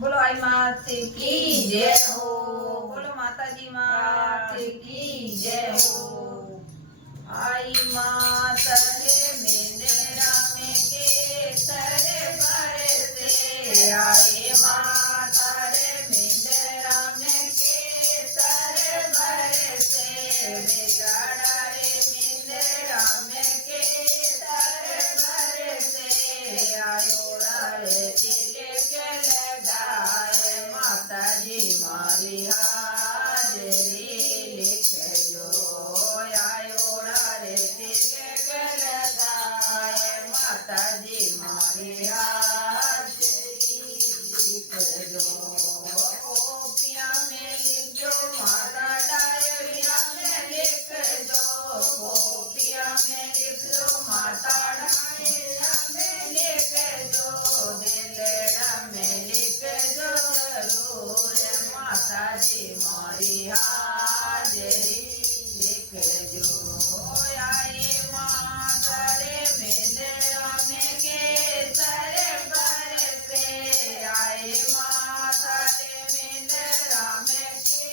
बोलो आई माते की जय हो। बोलो माताजी माते की जय हो। आई माता रे मेरा में के सरे भरे से आई माता रे मेरा में के सरे भरे से बिगड़ा रे मेरा में के सरे भरे से आयो रे तिलक लगाए माताजी मारी हाजरी लिखजो आयो रे तिलक लगाए माताजी मारी हाजरी लिखजो। गोपिया में लिखजो माता डायरिया में लिखजो। गोपिया में लिखजो माता डायरिया में लिखजो। दिलड़ा में लिखजो जरूर माताजी मारी हाजरी लिखजो। आई माता रे मेरा में के सरे बरसे आई माता रे मेरा में के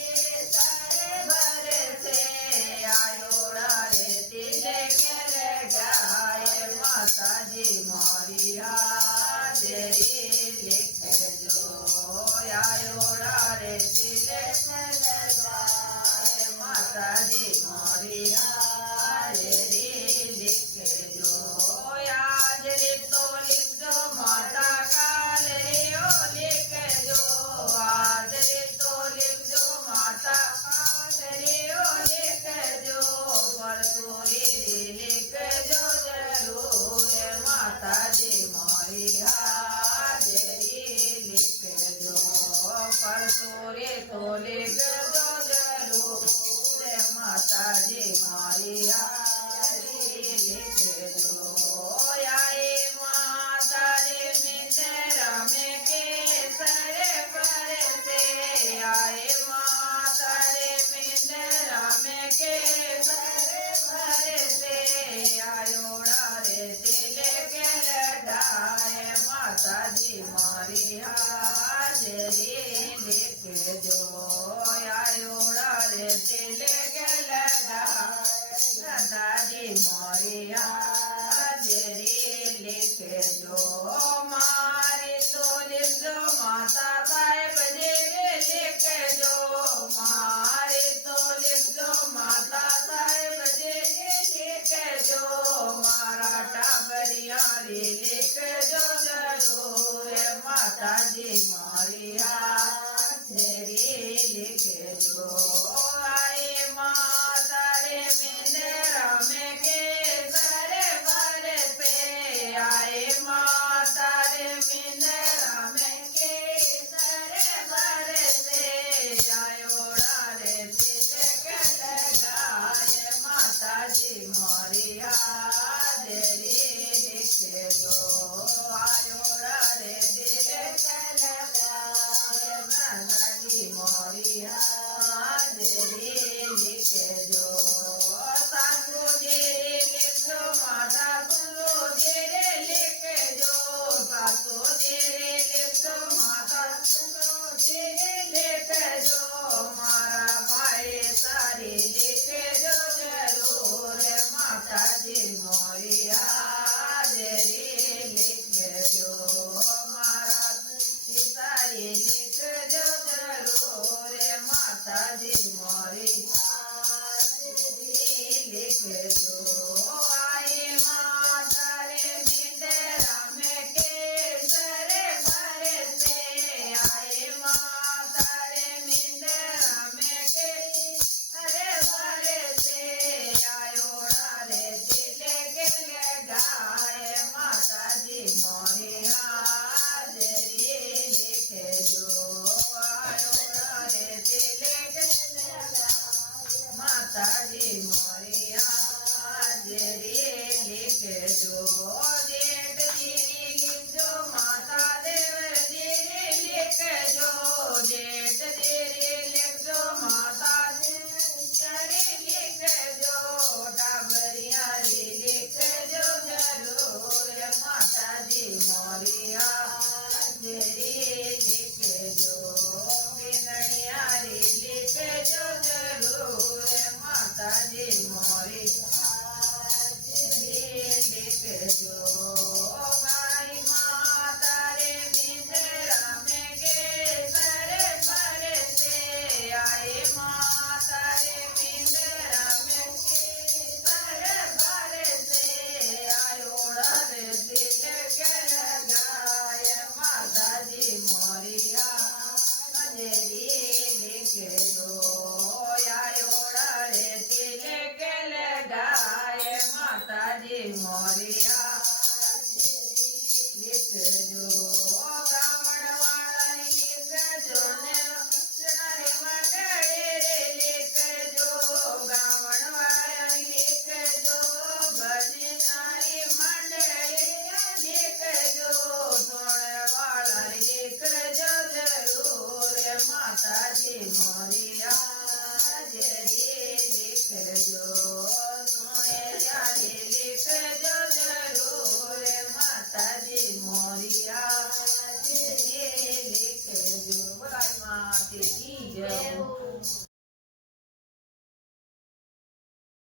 सरे बरसे आयो रे तिलक लगाए माताजी मारी हाजरी लिखजो। आयो रे तिलक लगाए माताजी मारी हाजरी लिखजो। हाजरी तो लिखजो माता काल रे ओ लिखजो। हाजरी तो लिखजो माता काल रे ओ लिखजो। परसोरी लिखजो जरूर माताजी मारी हाजरी लिखजो। परसोरे तो लिखजो जरूर माताजी मारी हाजरी लिखजो। आई माता रे मेरा में के सरे बरसे आई माता रे मेरा में के सरे बरसे आयो रे तिलक लगाए माताजी मारी हाजरी लिखजो। आयो रे तिलक लगाए माताजी मारी हाजरी लिखजो। मारे तो लिखजो माता साहेब जेरे लिखजो। मारे तो लिखजो माता साहेब जेरे लिखजो। मारा टाबरिया रे लिखजो जरूर माताजी मारी हाजरी लिखजो। आई माता रे मेरा में के सरे बरसे आई माता रे मेरा में के सरे बरसे आयो रे तिलक लगाए माताजी मारी हाजरी लिखजो। आयो रे तिलक लगाए माताजी मारी हाजरी लिखजो। सासू जेरे लिखजो माता सुनो जेरे लिखजो। सासू जेरे लिखजो माता सुनो जेरे लिखजो। मारा भाई सारी लिखजो जरूर माताजी मारी हाजरी लिखजो। मारा सारी लिखजो जरूर माताजी मारी हाजरी लिखजो। आई माता रे मेरा में के सरे बरसे आई माता रे मेरा में के सरे बरसे आयो रे तिलक लगाए माताजी मारी हाजरी लिखजो। आयो रे तिलक लगाए माताजी मारी માતાજી મોરી હાજરી લીખજો સુણે ત્યારે લીખજો જરૂર માતાજી મોરી હાજરી લીખજો બોલાય માતાજી જય